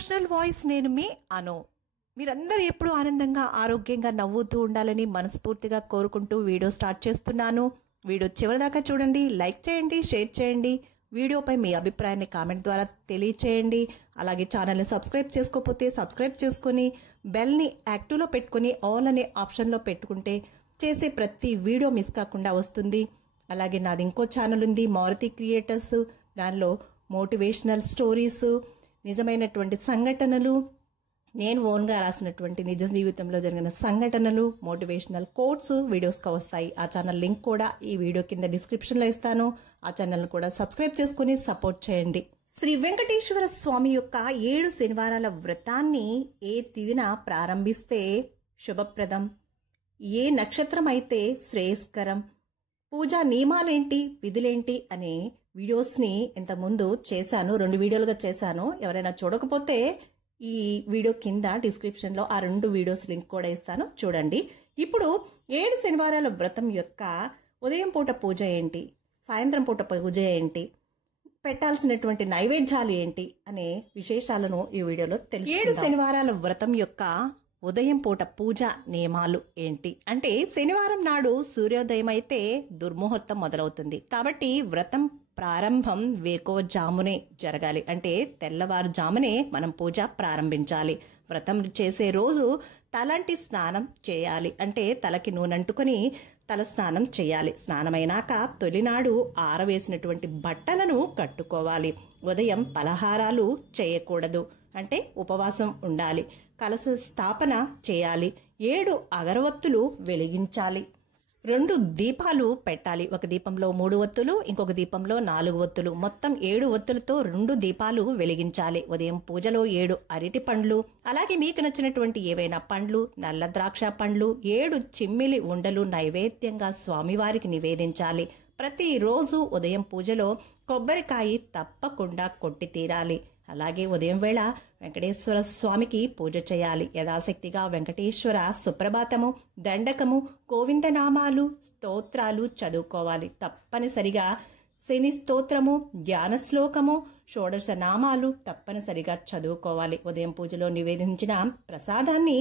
Emotional voice నేను మీ అను. మీరందరూ ఎప్పుడూ ఆనందంగా ఆరోగ్యంగా నవ్వుతూ ఉండాలని మనస్ఫూర్తిగా కోరుకుంటూ వీడియో స్టార్ట్ చేస్తున్నాను. వీడియో చివరిదాకా చూడండి, లైక్ చేయండి, షేర్ చేయండి. వీడియోపై మీ అభిప్రాయాన్ని కామెంట్ ద్వారా తెలియచేయండి. అలాగే ఛానల్ని సబ్స్క్రైబ్ చేసుకోకపోతే సబ్స్క్రైబ్ చేసుకొని బెల్ని యాక్టివ్లో పెట్టుకొని ఆల్ అనే ఆప్షన్లో పెట్టుకుంటే చేసే ప్రతి వీడియో మిస్ కాకుండా వస్తుంది. అలాగే నాది ఇంకో ఛానల్ ఉంది, మారుతి క్రియేటర్స్. దానిలో మోటివేషనల్ స్టోరీస్, నిజమైనటువంటి సంఘటనలు, నేను ఓన్గా రాసినటువంటి నిజ జీవితంలో జరిగిన సంఘటనలు, మోటివేషనల్ కోట్స్ వీడియోస్గా వస్తాయి. ఆ ఛానల్ లింక్ కూడా ఈ వీడియో కింద డిస్క్రిప్షన్లో ఇస్తాను. ఆ ఛానల్ను కూడా సబ్స్క్రైబ్ చేసుకుని సపోర్ట్ చేయండి. శ్రీ వెంకటేశ్వర స్వామి యొక్క 7 శనివారాల వ్రతాన్ని ఏ తిథిన ప్రారంభిస్తే శుభప్రదం, ఏ నక్షత్రం అయితే శ్రేయస్కరం, పూజా నియమాలేంటి, విధులేంటి అనే వీడియోస్ని ఇంతకుముందు చేశాను. 2 వీడియోలుగా చేశాను. ఎవరైనా చూడకపోతే ఈ వీడియో కింద డిస్క్రిప్షన్లో ఆ 2 వీడియోస్ లింక్ కూడా ఇస్తాను, చూడండి. ఇప్పుడు 7 శనివారాల వ్రతం యొక్క ఉదయం పూట పూజ ఏంటి, సాయంత్రం పూట పూజ ఏంటి, పెట్టాల్సినటువంటి నైవేద్యాలు ఏంటి అనే విశేషాలను ఈ వీడియోలో తెలుసుకుందాం. 7 శనివారాల వ్రతం యొక్క ఉదయం పూట పూజ నియమాలు ఏంటి అంటే, శనివారం నాడు సూర్యోదయం అయితే దుర్ముహూర్తం మొదలవుతుంది. కాబట్టి వ్రతం ప్రారంభం వేకోజామునే జరగాలి. అంటే తెల్లవారుజామునే మనం పూజ ప్రారంభించాలి. వ్రతం చేసే రోజు తలంటి స్నానం చేయాలి. అంటే తలకి నూనెంటుకొని తల స్నానం చేయాలి. స్నానమైనాక తొలినాడు ఆరవేసినటువంటి బట్టలను కట్టుకోవాలి. ఉదయం పలహారాలు చేయకూడదు, అంటే ఉపవాసం ఉండాలి. కలశ స్థాపన చేయాలి. 7 అగరవత్తులు వెలిగించాలి. 2 దీపాలు పెట్టాలి. ఒక దీపంలో 3 ఒత్తులు, ఇంకొక దీపంలో 4 ఒత్తులు, మొత్తం 7 ఒత్తులతో 2 దీపాలు వెలిగించాలి. ఉదయం పూజలో 7 అరటి పండ్లు, అలాగే మీకు నచ్చినటువంటి ఏవైనా పండ్లు, నల్ల ద్రాక్ష పండ్లు, 7 చిమ్మిలి ఉండలు నైవేద్యంగా స్వామివారికి నివేదించాలి. ప్రతిరోజు ఉదయం పూజలో కొబ్బరికాయ తప్పకుండా కొట్టి తీరాలి. అలాగే ఉదయం వేళ వెంకటేశ్వర స్వామికి పూజ చేయాలి. యథాశక్తిగా వెంకటేశ్వర సుప్రభాతము, దండకము, గోవిందనామాలు, స్తోత్రాలు చదువుకోవాలి. తప్పనిసరిగా శని స్తోత్రము, ధ్యాన శ్లోకము, షోడశ నామాలు తప్పనిసరిగా చదువుకోవాలి. ఉదయం పూజలో నివేదించిన ప్రసాదాన్ని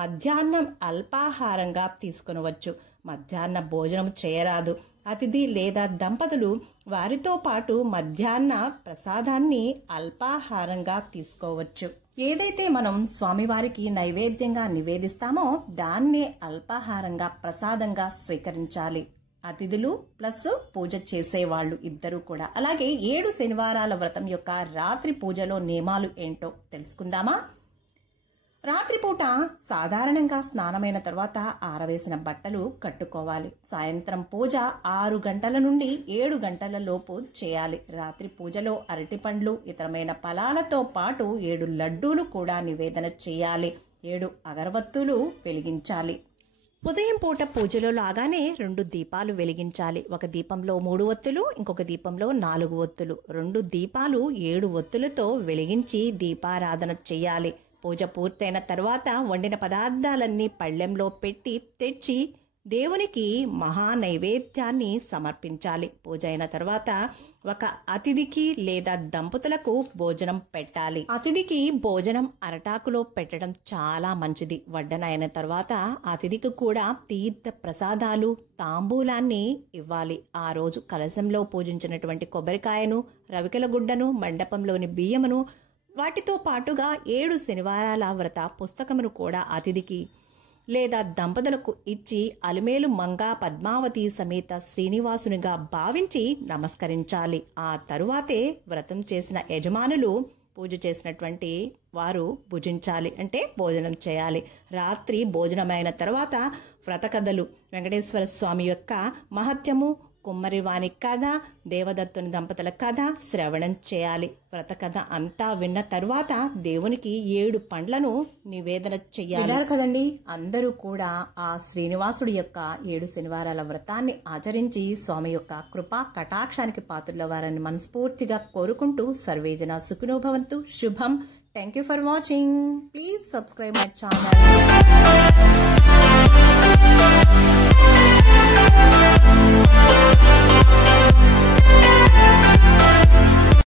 మధ్యాహ్నం అల్పాహారంగా తీసుకొనవచ్చు. మధ్యాహ్న భోజనం చేయరాదు. అతిథి లేదా దంపతులు వారితో పాటు మధ్యాహ్న ప్రసాదాన్ని అల్పాహారంగా తీసుకోవచ్చు. ఏదైతే మనం స్వామివారికి నైవేద్యంగా నివేదిస్తామో దాన్నే అల్పాహారంగా ప్రసాదంగా స్వీకరించాలి. అతిథులు ప్లస్ పూజ చేసేవాళ్ళు ఇద్దరు కూడా. అలాగే 7 శనివారాల వ్రతం యొక్క రాత్రి పూజలో నియమాలు ఏంటో తెలుసుకుందామా? రాత్రిపూట సాధారణంగా స్నానమైన తర్వాత ఆరవేసిన బట్టలు కట్టుకోవాలి. సాయంత్రం పూజ 6 గంటల నుండి 7 గంటల లోపు చేయాలి. రాత్రి పూజలో అరటి పండ్లు, ఇతరమైన ఫలాలతో పాటు 7 లడ్డూలు కూడా నివేదన చేయాలి. 7 అగరవత్తులు వెలిగించాలి. ఉదయం పూట పూజలో లాగానే 2 దీపాలు వెలిగించాలి. ఒక దీపంలో 3 ఒత్తులు, ఇంకొక దీపంలో 4 ఒత్తులు. 2 దీపాలు 7 ఒత్తులతో వెలిగించి దీపారాధన చేయాలి. పూజ పూర్తయిన తర్వాత వండిన పదార్థాలన్నీ పళ్ళెంలో పెట్టి తెచ్చి దేవునికి మహా నైవేద్యాన్ని సమర్పించాలి. పూజ అయిన తర్వాత ఒక అతిథికి లేదా దంపతులకు భోజనం పెట్టాలి. అతిథికి భోజనం అరటాకులో పెట్టడం చాలా మంచిది. వడ్డన అయిన తర్వాత అతిథికి కూడా తీర్థ ప్రసాదాలు, తాంబూలాన్ని ఇవ్వాలి. ఆ రోజు కలశంలో పూజించినటువంటి కొబ్బరికాయను, రవికెల గుడ్డను, మండపంలోని బియ్యమును, వాటితో పాటుగా 7 శనివారాల వ్రత పుస్తకమును కూడా అతిథికి లేదా దంపతులకు ఇచ్చి అలిమేలు మంగా పద్మావతి సమేత శ్రీనివాసునిగా భావించి నమస్కరించాలి. ఆ తరువాతే వ్రతం చేసిన యజమానులు పూజ చేసినటువంటి వారు భుజించాలి, అంటే భోజనం చేయాలి. రాత్రి భోజనమైన తర్వాత వ్రత కథలు, వెంకటేశ్వర స్వామి యొక్క మహత్యము, కుమ్మరివాణి కథ, దేవదత్తుని దంపతుల కథ శ్రవణం చేయాలి. వ్రత కథ అంతా విన్న తరువాత దేవునికి 7 పండ్లను నివేదన చెయ్యాలి. విన్నారు కదండి, అందరూ కూడా ఆ శ్రీనివాసుడి యొక్క 7 శనివారాల వ్రతాన్ని ఆచరించి స్వామి యొక్క కృపా కటాక్షానికి పాత్రులవారని మనస్ఫూర్తిగా కోరుకుంటూ సర్వేజన సుఖినో భవంతు. శుభం. Thank you for watching. Please subscribe my channel.